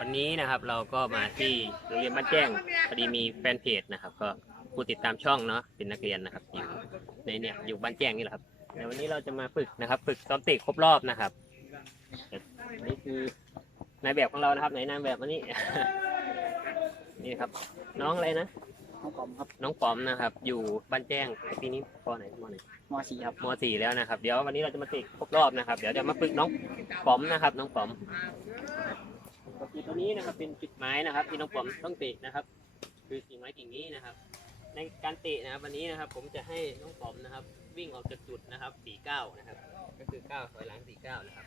วันนี้นะครับเราก็มาที่โรงเรียนบ้านแจ้งพอดีมีแฟนเพจนะครับ ก็ผู้ติดตามช่องเนาะเป็นนักเรียนนะครับอยู่ในเนี่ยอยู่บ้านแจ้งนี่แหละครับในวันนี้เราจะมาฝึกนะครับ ฝึกซ้อมเตะครบรอบนะครับอันนี่คือนายแบบของเรานะครับไหนนายแบบวันนี้ นี่ครับ น้องอะไรนะน้องผมครับน้องปอมนะครับ อยู่บ้านแจ้งปีนี้ปอไหนมอไหนมสี่ครับมสี่แล้วนะครับ เดี๋ยววันนี้เราจะมาเตะครบรอบนะครับ เดี๋ยวจะมาฝึกน้องปอมนะครับ น้องปอม ปกติตัวนี้นะครับเป็นจุดไม้นะครับ ที่น้องปอมต้องเตะนะครับ คือกิ่งไม้กิ่งนี้นะครับ ในการเตะนะครับวันนี้นะครับ ผมจะให้น้องปอมนะครับ วิ่งออกจากจุดนะครับสี่เก้านะครับ ก็คือเก้าถอยหลังสี่เก้านะครับ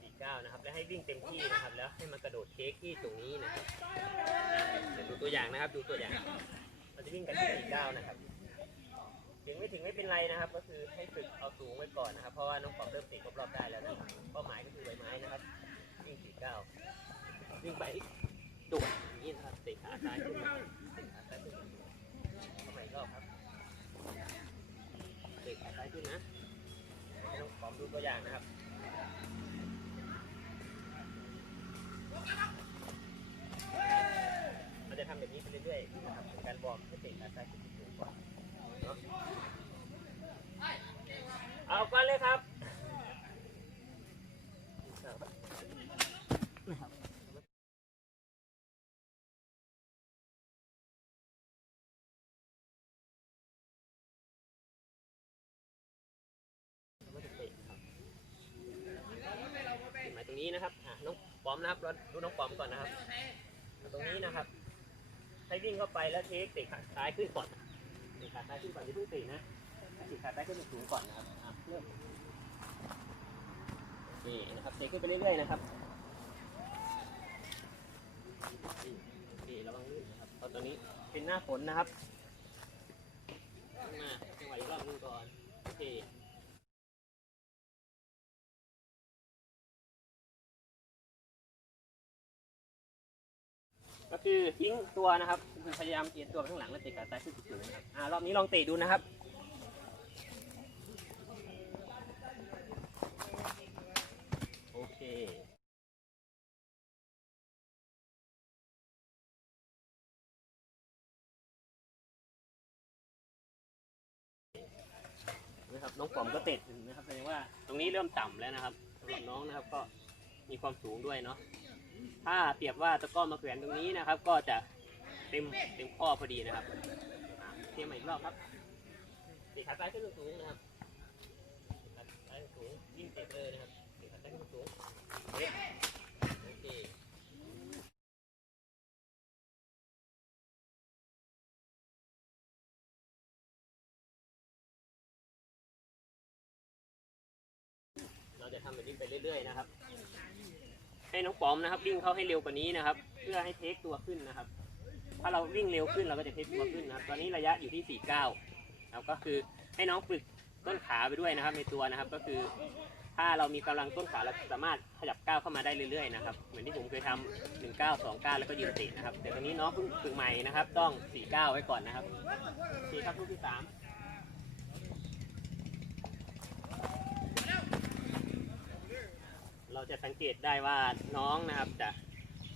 สี่เก้านะครับ แล้วให้วิ่งเต็มที่นะครับ แล้วให้มันกระโดดเค้กที่ตรงนี้นะครับดูตัวอย่างนะครับ ดูตัวอย่างเราจะวิ่งกันที่สี่เก้านะครับถึงไม่ถึงไม่เป็นไรนะครับ ก็คือให้ฝึกเอาสูงไว้ก่อนนะครับ เพราะว่าน้องปอมเริ่มติดรอบๆได้แล้วนะครับเป้าหมายก็คือใบไม้นะครับ ก้าวิ่งไปโดดอย่างนี้นะครับเตะขาซ้ายขึ้นมาเตะขาซ้ายขึ้นมาเข้ามกรอบครับเตะขาซ้ายขึ้นนะให้น้องปอมดูตัวอย่างนะครับเราจะทำแบบนี้ไปเรื่อยๆนะครับเป็นการวอร์มให้เตะขาซ้ายขึ้นสูงกว่าเอาะก่อนเลยครับ หมายตรงนี้นะครับ อะน้อง ปอมนะครับดูน้องปอมก่อนนะครับ ตรงนี้นะครับ ให้วิ่งเข้าไปแล้วเทคเตะขาซ้ายขึ้นก่อนเตะขาซ้ายขึ้นก่อนอย่เพิ่งตะนะติดขาใต้ขึ้นสูงก่อนนะครับเริ่มนี่นะครับเตะขึ้นไปเรื่อยๆนะครับนี่นี่ระวังลื่นนะครับตอนนี้เป็นหน้าฝนนะครับมาจังหวะอีกรอบนึงก่อนโอเค คือทิ้งตัวนะครับพยายามเอียงตัวไปข้างหลังแล้วเตะขาใต้ขึ้นสูงๆนะครับอ่ารอบนี้ลองเตะดูนะครับโอเคนะครับน้องปอมก็เตะถึงนะครับแสดงว่าตรงนี้เริ่มต่ำแล้วนะครับสำหรับน้องนะครับก็มีความสูงด้วยเนาะ ถ้าเปรียบว่าตะกร้อมาแขวนตรงนี้นะครับ ก็จะเต็มเต็มข้อพอดีนะครับเทียมใหม่อีกรอบครับเตะขาซ้ายขึ้นสูงนะครับขาซ้ายสูงยิ่งเตะเลยนะครับเตะขาซ้ายขึ้นสูงโอเคเราจะทำแบบนี้ไปเรื่อยๆนะครับ ให้น้องปอมนะครับ วิ่งเข้าให้เร็วกว่านี้นะครับ เพื่อให้เทคตัวขึ้นนะครับ ถ้าเราวิ่งเร็วขึ้นเราก็จะเทคตัวขึ้นนะครับ ตอนนี้ระยะอยู่ที่ 49ครับก็คือให้น้องฝึกต้นขาไปด้วยนะครับ ในตัวนะครับก็คือ ถ้าเรามีกำลังต้นขาเราสามารถขยับก้าวเข้ามาได้เรื่อยๆนะครับเหมือนที่ผมเคยทำ1 9 2 9แล้วก็ยืนติดนะครับ แต่ตอนนี้น้องฝึกใหม่นะครับ ต้อง 49 ไว้ก่อนนะครับสี่ครับลูกที่3 จะสังเกตได้ว่าน้องนะครับจะ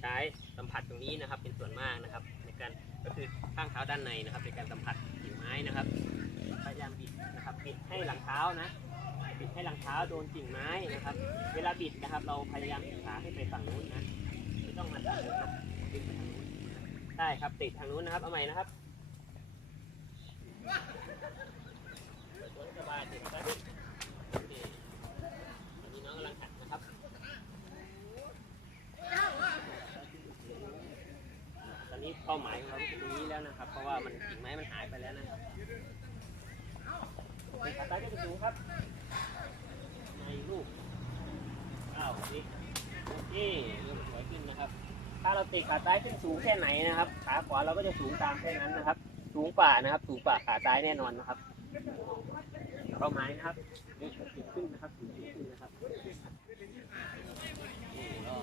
ใช้สัมผัสตรงนี้นะครับ เป็นส่วนมากนะครับ ในการก็คือข้างเท้าด้านในนะครับ ในการสัมผัสกิ่งไม้นะครับพยายามบิดนะครับบิดให้หลังเท้านะบิดให้หลังเท้าโดนกิ่งไม้นะครับ เวลาบิดนะครับ เราพยายามบิดขาให้ไปฝั่งนู้นนะไม่ต้องมาทางนู้นนะบิดไปทางนู้นได้ครับติดทางนู้นนะครับเอาใหม่นะครับสบายติดซ้ายขึ้นโอเคอันนี้น้องกำลังหัดนะครับ ตอนนี้เป้าหมายของเราคือตรงนี้แล้วนะครับ เพราะว่ามันกิ่งไม้มันหายไปแล้วนะครับโอเคขาซ้ายก็จะสูงครับ ในลูกอ้าวนี่ โอเคเริ่มสวยขึ้นนะครับ ถ้าเราติดขาซ้ายขึ้นสูงแค่ไหนนะครับ ขาขวาเราก็จะสูงตามแค่นั้นนะครับ สูงกว่านะครับ สูงกว่าขาซ้ายแน่นอนนะครับเข้าไม้นะครับนี่ขึ้นนะครับสูงขึ้นนะครับนี่ลอง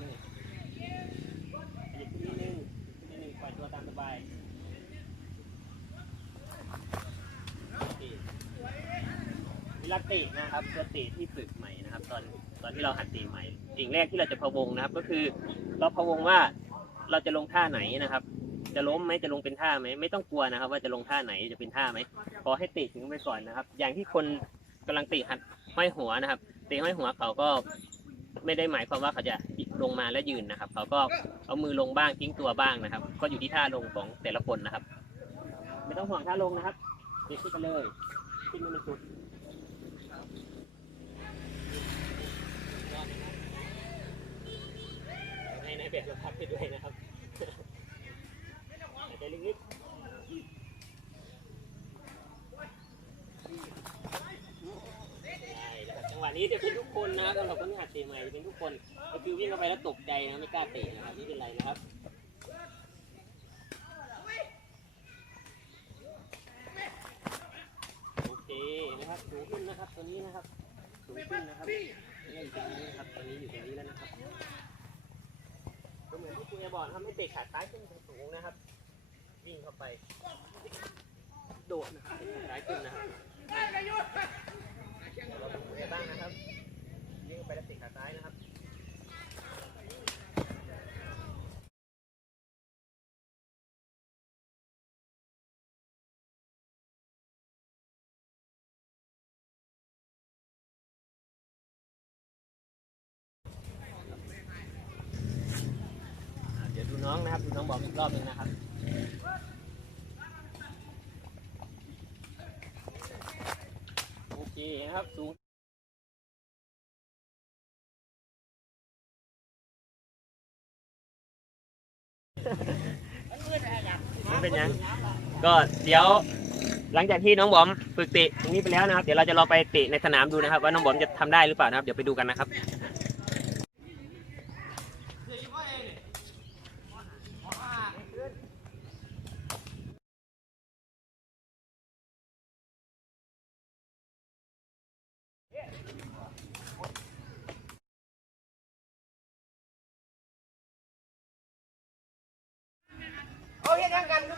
นี่ อีกนิดนึงอีกนิดนึงปล่อยตัวตามสบายโอเค ลาตะนะครับตัวตะที่ฝึกใหม่นะครับ ตอนตอนที่เราหัดตะใหม่ สิ่งแรกที่เราจะพะวงนะครับ ก็คือ เราพะวงว่าเราจะลงท่าไหนนะครับ จะล้มไหมจะลงเป็นท่าไหมไม่ต้องกลัวนะครับ ว่าจะลงท่าไหนจะเป็นท่าไหมขอให้ตะถึงไปก่อนนะครับ อย่างที่คนกำลังตะหัดห้อยหัวนะครับตะห้อยหัวเขาก็ไม่ได้หมายความว่าเขาจะลงมาแล้วยืนนะครับ เขาก็เอามือลงบ้างทิ้งตัวบ้างนะครับ ก็อยู่ที่ท่าลงของแต่ละคนนะครับ ไม่ต้องห่วงท่าลงนะครับเตะขึ้นไปเลยขึ้นมาเป็นสุดให้นาย แบบเราพักไปด้วยนะครับหายใจลึกๆได้นะครับจังหวะนี้จะเป็นทุกคนนะครับสำหรับคนที่หัดเตะใหม่จะเป็นทุกคนก็คือวิ่งเข้าไปแล้วตกใจนะไม่กล้าเตะนะครับไม่เป็นไรนะครับโอเคนะครับสูงขึ้นนะครับตัวนี้นะครับสูงขึ้นนะครับเนี่ยอยู่ตรงนี้นะครับตัวนี้อยู่ตรงนี้แล้วนะครับก็ เหมือนที่คุณจะบอกนะครับไม่เตะขาซ้ายขึ้นสูงนะครับวิ่งเข้าไป โดดนะครับเตะขาซ้ายขึ้นนะครับเราเป็นไงบ้างนะครับ วิ่งเข้าไปแล้วเตะขาซ้ายนะครับ ดี๋ยวดูน้องนะครับ ดูน้องบอกอีกรอบหนึงนะครับโอเคนะครับสูงไม่เป็นยังก็เดี๋ยวหลังจากที่น้องบอมฝึกเตะตรงนี้ไปแล้วนะครับ เดี๋ยวเราจะลองไปเตะในสนามดูนะครับ ว่าน้องบอมจะทำได้หรือเปล่านะครับ เดี๋ยวไปดูกันนะครับ เอาเฮ็ดทางกันก็ไ